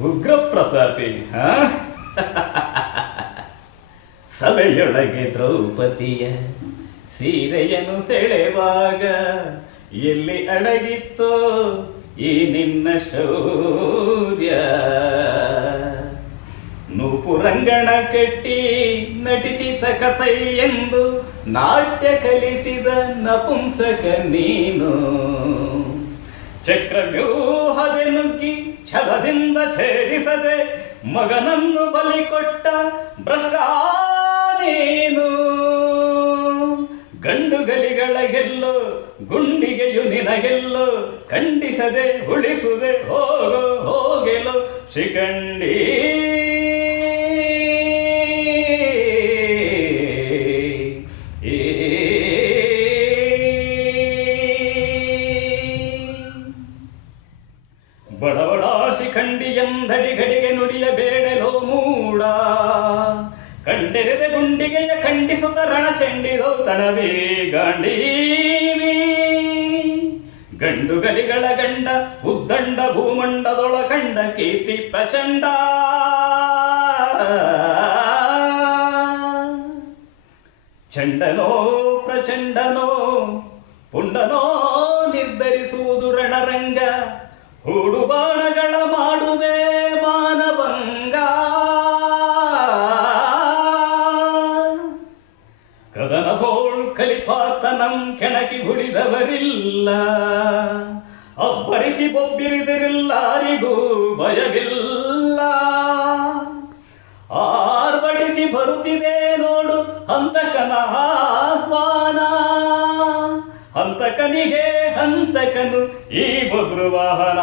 ಉಗ್ರ ಪ್ರತಾಪಿ ಸಭೆಯೊಳಗೆ ದ್ರೌಪದಿಯ ಸೀರೆಯನ್ನು ಸೆಳೆವಾಗ ಎಲ್ಲಿ ಅಡಗಿತ್ತೋ ಈ ನಿನ್ನ ಶೌರ್ಯ. ನೂಪುರಂಗಣ ಕಟ್ಟಿ ನಟಿಸಿದ ಕಥೈ ಎಂದು ನಾಟ್ಯ ಕಲಿಸಿದ ನಪುಂಸಕ ನೀನು. ಚಕ್ರವ್ಯೂಹದೆ ನುಗ್ಗಿ ಛಲದಿಂದ ಛೇದಿಸದೆ ಮಗನನ್ನು ಬಲಿ ಕೊಟ್ಟ ಭ್ರಷ್ಟ ನೀನು. ಗಂಡುಗಲಿಗಳ ಗೆಲ್ಲು ಗುಂಡಿಗೆಯು ನಿನಗೆಲ್ಲು ಖಂಡಿಸದೆ ಉಳಿಸುವೆ ಹೋಗೋ ಹೋಗೆಲು ಶಿಖಂಡಿ. ಬಡಬಡ ಶಿಖಂಡಿ ಎಂದಡಿ ಗಡಿಗೆ ನುಡಿಯಬೇಡಲೋ ಮೂಡ. ಕಂಡೆರೆದ ಗುಂಡಿಗೆಯ ಖಂಡಿಸುತ್ತ ರಣ ಚೆಂಡಿರೋ ತಣವೇ ಗಾಂಡೀವಿ. ಗಂಡುಗಲಿಗಳ ಗಂಡ ಉದ್ದಂಡ ಭೂಮಂಡದೊಳ ಕಂಡ ಕೀರ್ತಿ ಪ್ರಚಂಡ. ಚಂಡನೋ ಪ್ರಚಂಡನೋ ಪುಂಡನೋ ನಿರ್ಧರಿಸುವುದು ರಣರಂಗ. ಹೂಡು ಬಾಣಗಳ ಮಾಡುವೆ ಮಾನಭಂಗ. ಕದನ ಭೋಳ್ ಕಲಿಪಾತನಂ ಕೆಣಕಿ ಹುಳಿದವರಿಲ್ಲ. ಅಬ್ಬರಿಸಿ ಬೊಬ್ಬಿರಿದಿರಿಲ್ಲಾರಿಗೂ ಭಯವಿಲ್ಲ. ಆರ್ಭಟಿಸಿ ಬರುತ್ತಿದೆ ನೋಡು ಹಂತಕನ ಆಹ್ವಾನ. ಹಂತಕನಿಗೆ ಹಂತಕನು ಈ ಬಬ್ರು ವಾಹನ.